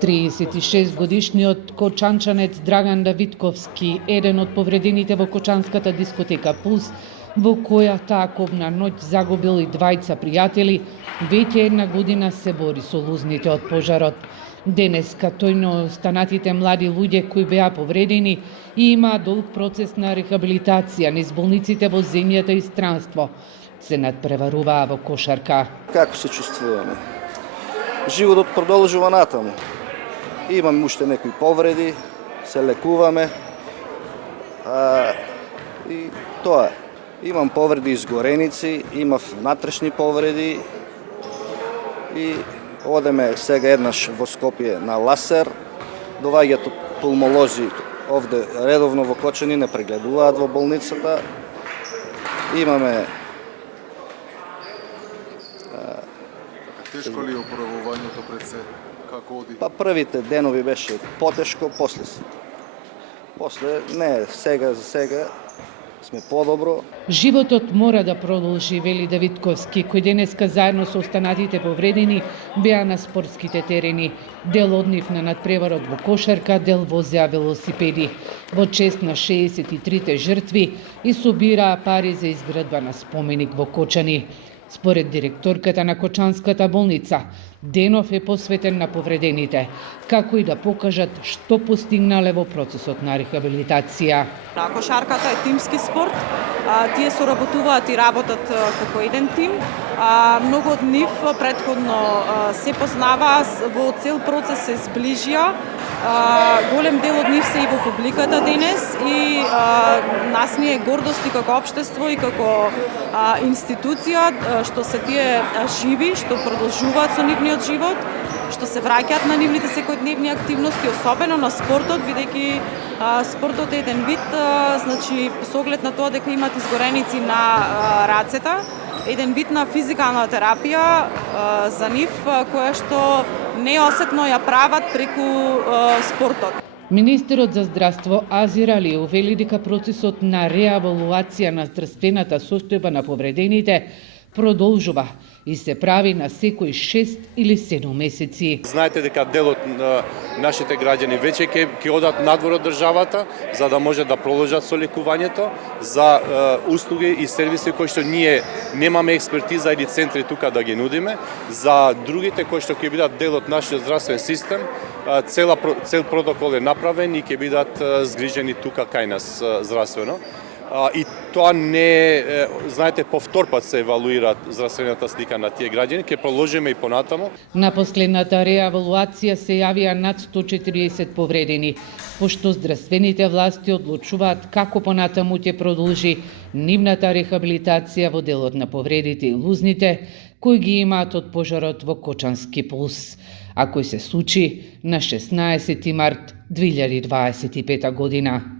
36-годишниот кочанчанец Драган Давидковски, еден од повредените во кочанската дискотека Пулс, во којата кобна ноќ загубил и двајца пријатели, веќе една година се бори со лузните од пожарот. Денеска тојно останатите млади луѓе кои беа повредени и има долг процес на рехабилитација низ болниците во земјата и странство, се надпреваруваа во кошарка. Како се чувствуваме? Животот продолжува натаму. Имаме уште некои повреди, се лекуваме. И тоа е. Имам повреди изгореници, имав внатрешни повреди и одеме сега еднаш во Скопје на ласер. Доваѓаат пулмолози овде редовно во Кочани, не прегледуваат во болницата. Имаме тешко ли е оправувањето пред се? Како оди? Па првите денови беше потешко, после не, сега за сега сме подобро. Животот мора да продолжи, вели Давидковски, кој денеска заедно со останатите повредени беа на спортските терени. Дел од нив на надпреварот во кошарка, дел возеа велосипеди. Во чест на 63 жртви и собираа пари за изградба на споменик во Кочани. Според директорката на Кочанската болница, денов е посветен на повредените, како и да покажат што постигнале во процесот на рехабилитација. Кошарката е тимски спорт, тие соработуваат и работат како еден тим. Многу од нив претходно се познаваа, во цел процес се зближија. Голем дел од нив се и во публиката денес и нас ни е гордост и како општество и како институција што се тие живи, што продолжуваат со нивниот живот, што се враќаат на нивните секојдневни активности, особено на спортот, бидејќи спортот е еден вид, значи со оглед на тоа дека имаат изгореници на рацета, еден вид на физикална терапија за нив, која што неосетно ја прават преку спортот. Министерот за здравство Азир Алиев вели дека процесот на реавалуација на здравствената состојба на повредените продолжува и се прави на секои 6 или 7 месеци. Знаете дека дел од нашите граѓани веќе ќе одат надвор од државата за да може да продолжат со лекувањето за услуги и сервиси кои што ние немаме експертиза или центри тука да ги нудиме. За другите кои што ќе бидат дел од нашиот здравствен систем, цел протокол е направен и ќе бидат згрижени тука кај нас здравствено. И тоа не, знаете, повторпат се евалуира здравствената слика на тие граѓани, ќе продолжиме и понатаму. На последната реавалуација се јавија над 140 повредени, пошто здравствените власти одлучуваат како понатаму ќе продолжи нивната рехабилитација во делот на повредите и лузните кои ги имаат од пожарот во Кочански Пулс, а кој се случи на 16 март 2025 година.